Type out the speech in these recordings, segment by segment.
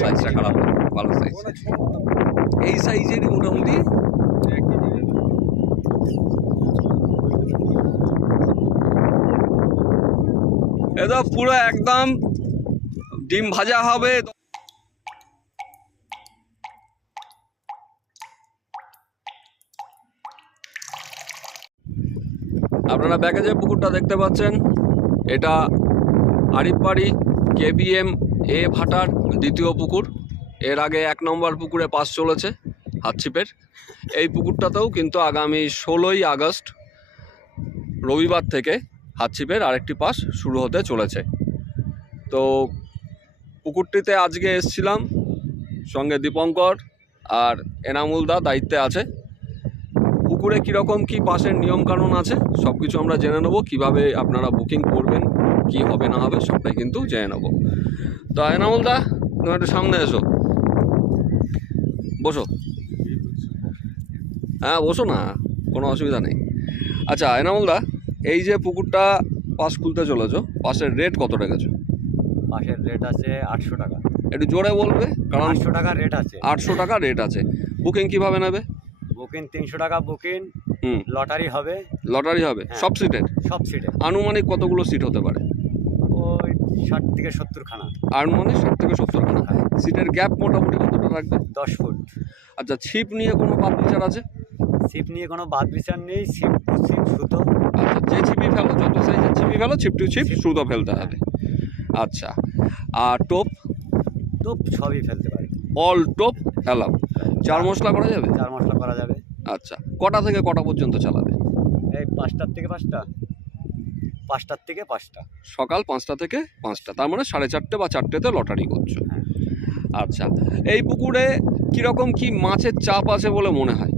সাইজটা খারাপ না, ভালো সাইজ। এই সাইজেরই মোটামুটি এটা পুরো একদম ডিম ভাজা হবে। আপনারা ব্যাকে যে পুকুরটা দেখতে পাচ্ছেন এটা আরিফবাড়ি KBM এ ভাটার দ্বিতীয় পুকুর। এর আগে 1 নম্বর পুকুরে পাস চলেছে হাতছিপের। এই পুকুরটাতেও কিন্তু আগামী 16ই আগস্ট রবিবার থেকে হাতছিপের আরেকটি পাস শুরু হতে চলেছে। তো পুকুরটিতে আজকে এসছিলাম, সঙ্গে দীপঙ্কর আর এনামুলদা দায়িত্বে আছে। পুকুরে কীরকম কী পাসের নিয়মকানুন আছে সব কিছু আমরা জেনে নেব, কীভাবে আপনারা বুকিং করবেন, কি হবে না হবে সবটাই কিন্তু জেনে নেব। তো এনামুলদা তুমি একটু সামনে এসো, বসো। হ্যাঁ বসো না, কোনো অসুবিধা নেই। আচ্ছা এনামুলদা, এই যে পুকুরটা পাস খুলতে চলেছো, পাসের রেট কত রেখেছো? পাশের রেট আছে 800 টাকা। একটু জোরে বলবে, কারণ 800 টাকা রেট আছে। 800 টাকা রেট আছে। বুকিং কিভাবে নেবে? বুকিং 300 টাকা বুকিং। লটারি হবে। লটারি হবে? হ্যাঁ। সব সিটের? সব সিটে। আনুমানিক কতগুলো সিট হতে পারে? ওই 60 থেকে 70 খানা। আনুমানিক 60 থেকে 70 খানা। সিটের গ্যাপ মোটামুটি কতটা রাখবে? 10 ফুট। আচ্ছা, ছিপ নিয়ে কোনো বাদ বিচার আছে? ছিপ নিয়ে কোনো বাদ বিচার নেই। ছিপ সুতো। আচ্ছা, যে ছিপই ফেলো, যত সাইজের ছিপই ফেলো, ছিপ টু ছিপ সুতো ফেলতে হবে। আচ্ছা, আর টোপ? টোপ সবই ফেলতে পারে। অল টোপ অ্যালাউ। 4 মশলা করা যাবে? 4 মশলা করা যাবে। আচ্ছা, কটা থেকে কটা পর্যন্ত চালাবে? এই 5টার থেকে 5টা, 5টার থেকে 5টা। সকাল 5টা থেকে 5টা, তার মানে 4:30 বা 4টেতে লটারি করছো। হ্যাঁ। আচ্ছা, এই পুকুরে কীরকম কি মাছের চাপ আছে বলে মনে হয়?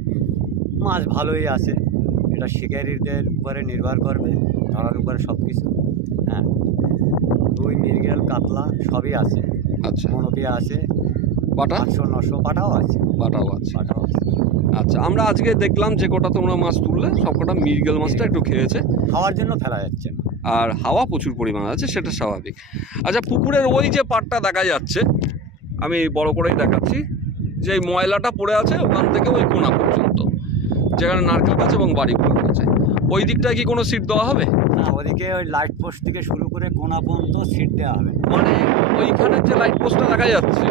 মাছ ভালোই আছে। এটা শিকারীদের উপরে নির্ভর করবে, ধরার উপরে সব কিছু। হ্যাঁ, রুই, মৃগেল, কাতলা সবই আছে। আচ্ছা, মনোপিয়া আছে, বাটা? 800-900 পাটাও আছে। বাটাও আছে। পাটাও আছে। আচ্ছা, আমরা আজকে দেখলাম যে কটা তোমরা মাছ তুললে সব কটা মৃগেল মাছটা একটু খেয়েছে, খাওয়ার জন্য ফেলা যাচ্ছে না। আর হাওয়া প্রচুর পরিমাণে আছে, সেটা স্বাভাবিক। আচ্ছা, পুকুরের ওই যে পাটটা দেখা যাচ্ছে, আমি বড় করেই দেখাচ্ছি, যে এই ময়লাটা পড়ে আছে ওখান থেকে ওই কোণা পর্যন্ত, যেখানে নারকেল গাছ এবং বাড়িগুলো রয়েছে, ওই দিকটায় কি কোনো সিট দেওয়া হবে? না, ওদিকে ওই লাইট পোস্ট থেকে শুরু করে কোনা পর্যন্ত সিট দেওয়া হবে। মানে ওইখানের যে লাইট পোস্টটা দেখা যাচ্ছে,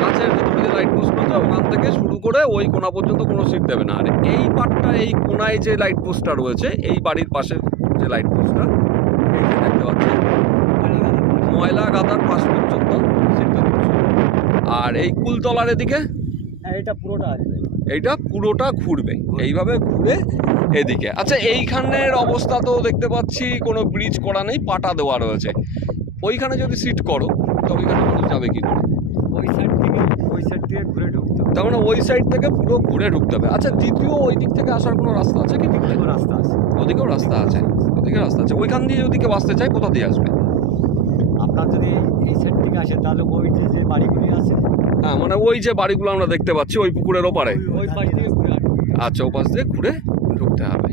গাছের ভেতরে যে লাইট পোস্ট রয়েছে ওখান থেকে শুরু করে ওই কোণা পর্যন্ত কোনো সিট দেবে না। আর এই পাটটা, এই কোণায় যে লাইট পোস্টটা রয়েছে, এই বাড়ির পাশে যে লাইট পোস্টটা, এই যে দেখতে পাচ্ছি, ময়লা গাদার পাশ পর্যন্ত সিটটা দিচ্ছে। আর এই কুলতলার এদিকে হ্যাঁ, এটা পুরোটা আসবে। এইটা পুরোটা ঘুরবে, এইভাবে ঘুরে এদিকে। আচ্ছা, এইখানের অবস্থা তো দেখতে পাচ্ছি কোনো ব্রিজ করা নেই, পাটা দেওয়া রয়েছে। ওইখানে যদি সিট করো তো ওইখানে মানুষ যাবে কি করে? ওই সাইড থেকে ঘুরে ঢুকতে হবে। তার মানে ওই সাইড থেকে পুরো ঘুরে ঢুকতে হবে। আচ্ছা, দ্বিতীয় ওই দিক থেকে আসার কোনো রাস্তা আছে কি? ওদিকেও রাস্তা আছে। ওদিকেও রাস্তা আছে? ওদিকে রাস্তা আছে। ওইখান দিয়ে যদি কেউ আসতে চায় কোথা দিয়ে আসবে? আপনার যদি এই সাইড থেকে আসে তাহলে ওই যে বাড়িগুলি আছে, হ্যাঁ, মানে ওই যে বাড়িগুলো আমরা দেখতে পাচ্ছি ওই পুকুরের ওপারে, ওই বাড়ি থেকে ঘুরে আসবে। আচ্ছা, ওপাশ দিয়ে ঘুরে ঢুকতে হবে।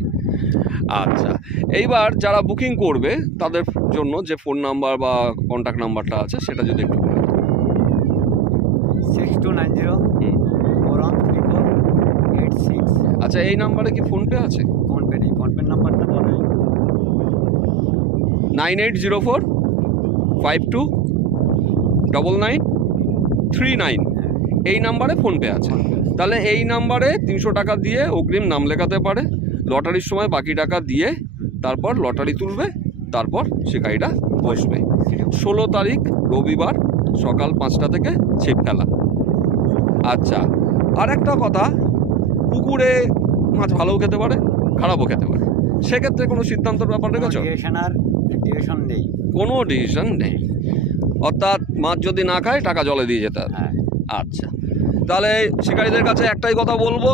আচ্ছা, এইবার যারা বুকিং করবে তাদের জন্য যে ফোন নাম্বার বা কন্ট্যাক্ট নাম্বারটা আছে সেটা যদি একটু বলে দেন। 6290 413486। আচ্ছা, এই নাম্বারে কি ফোনপে আছে? ফোনপে নেই। ফোনপে নাম্বারটা বলেন। 9804 529939। এই নাম্বারে ফোনপে আছে। তাহলে এই নাম্বারে 300 টাকা দিয়ে অগ্রিম নাম লেখাতে পারে। লটারির সময় বাকি টাকা দিয়ে তারপর লটারি তুলবে, তারপর সে গাড়িটা বসবে। 16 তারিখ রবিবার সকাল 5টা থেকে ছিপ ফেলা। আচ্ছা, আর একটা কথা, পুকুরে মাছ ভালোও খেতে পারে, খারাপও খেতে পারে, সেক্ষেত্রে কোনো সিদ্ধান্তের ব্যাপার রেখেছো? ডিসিশন নেই। কোনো ডিসিশন নেই, অর্থাৎ মাছ যদি না খায় টাকা জলে দিয়ে যেতে হবে। হ্যাঁ। আচ্ছা, তাহলে শিকারীদের কাছে একটাই কথা বলবো,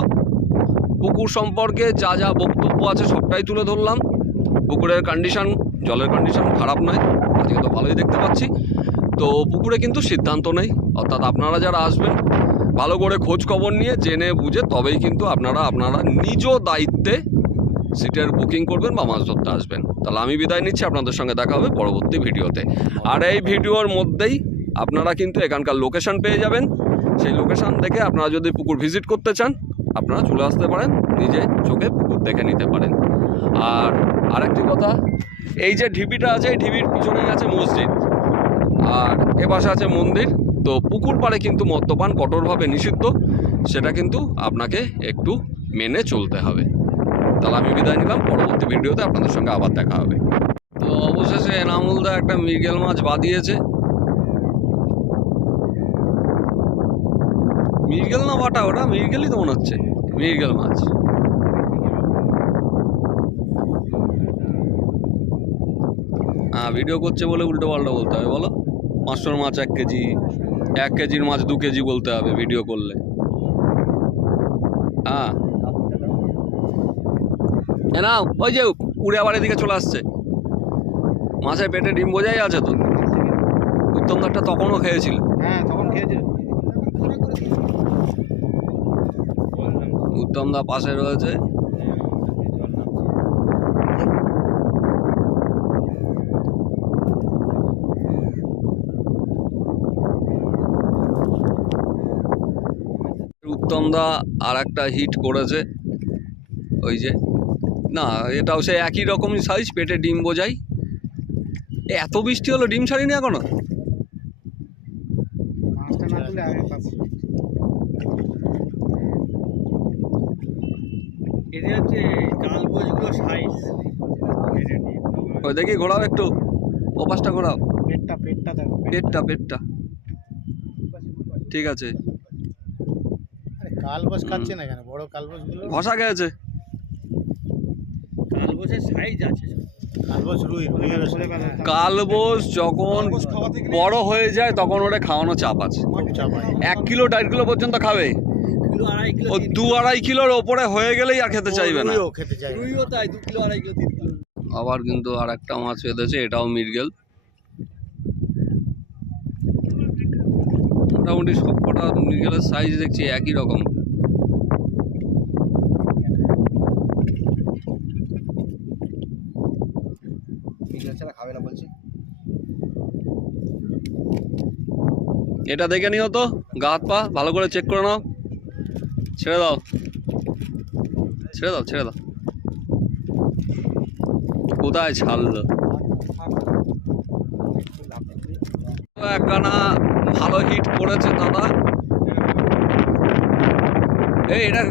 পুকুর সম্পর্কে যা যা বক্তব্য আছে সবটাই তুলে ধরলাম। পুকুরের কন্ডিশন, জলের কন্ডিশন খারাপ নয়, আজকে তো ভালোই দেখতে পাচ্ছি। তো পুকুরে কিন্তু সিদ্ধান্ত নেই, অর্থাৎ আপনারা যারা আসবেন ভালো করে খোঁজ খবর নিয়ে জেনে বুঝে তবেই কিন্তু আপনারা নিজ দায়িত্বে সিটের বুকিং করবেন বা মাছ ধরতে আসবেন। তাহলে আমি বিদায় নিচ্ছি, আপনাদের সঙ্গে দেখা হবে পরবর্তী ভিডিওতে। আর এই ভিডিওর মধ্যেই আপনারা কিন্তু এখানকার লোকেশন পেয়ে যাবেন। সেই লোকেশন দেখে আপনারা যদি পুকুর ভিজিট করতে চান আপনারা চলে আসতে পারেন, নিজে চোখে পুকুর দেখে নিতে পারেন। আর আরেকটি কথা, এই যে ঢিবিটা আছে এই ঢিবির পিছনেই আছে মসজিদ আর এ পাশে আছে মন্দির। তো পুকুর পাড়ে কিন্তু মদ্যপান কঠোরভাবে নিষিদ্ধ, সেটা কিন্তু আপনাকে একটু মেনে চলতে হবে। তাহলে আমি বিদায় নিলাম, পরবর্তী ভিডিওতে আপনাদের সঙ্গে আবার দেখা হবে। তো অবশেষে এনামুলদা একটা মৃগেল মাছ বাদিয়েছে। মৃগেল না বাটা, ওটা মৃগেলই তো মনে হচ্ছে, মৃগেল মাছ। হ্যাঁ, ভিডিও করছে বলে উল্টো পাল্টা বলতে হবে বলো। 500 মাছ 1 কেজি, 1 কেজির মাছ 2 কেজি বলতে হবে ভিডিও করলে। হ্যাঁ না, ওই যে উড়ে আবার এদিকে চলে আসছে। মাছের পেটে ডিম বোঝাই আছে তো। উত্তম দারটা তখনও খেয়েছিল। হ্যাঁ তখন খেয়েছে। উত্তম দা পাশে রয়েছে। উত্তম দা আর একটা হিট করেছে, ওই যে না, এটাও সে একই রকমই সাইজ, পেটে ডিম বোঝাই। এত বৃষ্টি হলো ডিম ছাড়িনি এখনো। মাছটা না তুলে আগে পাবো। এদের হচ্ছে কালবোঝগুলো সাইজ। ওই দেখি ঘোরাও একটু, ওপাশটা ঘোরাও। পেটটা দেখো। পেটটা ঠিক আছে। আরে কালবোঝ খাচ্ছে না কেন? বড় কালবোঝগুলো ঘষা গেছে। কালবোঝের সাইজ আছে। কালবোঝ রুই কালবোঝ যখন বড় হয়ে যায় তখন ওটা খাওয়ানো চাপ আছে। 1 কিলো 1.5 কিলো পর্যন্ত খাবে। কিলো 2.5 কিলো ও 2-2.5 কিলোর ওপরে হয়ে গেলেই আর খেতে চাইবে না। রুইও তাই 2 কিলো 2.5 কিলো 3 কিলো। আবার কিন্তু আর একটা মাছ বেঁধেছে, এটাও মৃগেল। মোটামুটি সব কটা মৃগেলের সাইজ দেখছি একই রকম। খাবে না বলছি। এটা দেখে নিও তো, গা হাত পা ভালো করে চেক করে নাও। ছেড়ে দাও। কোথায় ছাড়লো? একখানা ভালো হিট করেছে দাদা। এই এটা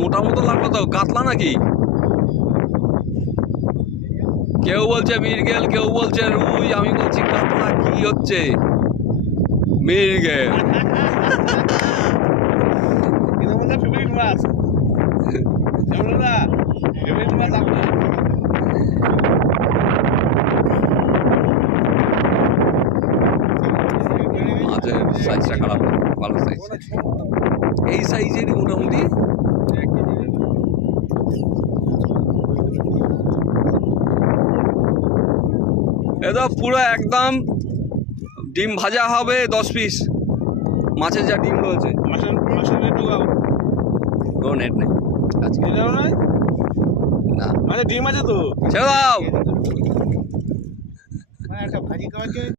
মোটা মতো লাগলো তো, কাতলা নাকি? কেউ বলছে মৃগেল, কেউ বলছে রুই, আমি বলছি কাতলা। কি হচ্ছে? মৃগেল। ফেভারিট মাছ। ফেভারিট মাছ আপনার। মাছের সাইজটা খারাপ না, ভালো সাইজ। এই সাইজেরই মোটামুটি। এটা পুরো একদম ডিম ভাজা হবে 10 পিস। মাছের যা ডিম রয়েছে। মাছের নেট ঢুকাও। ও নেট নেই আজকে। এটাও নয় না, মাছের ডিম আছে তো। ছেড়ে দাও। একটা ভাজি খাওয়ার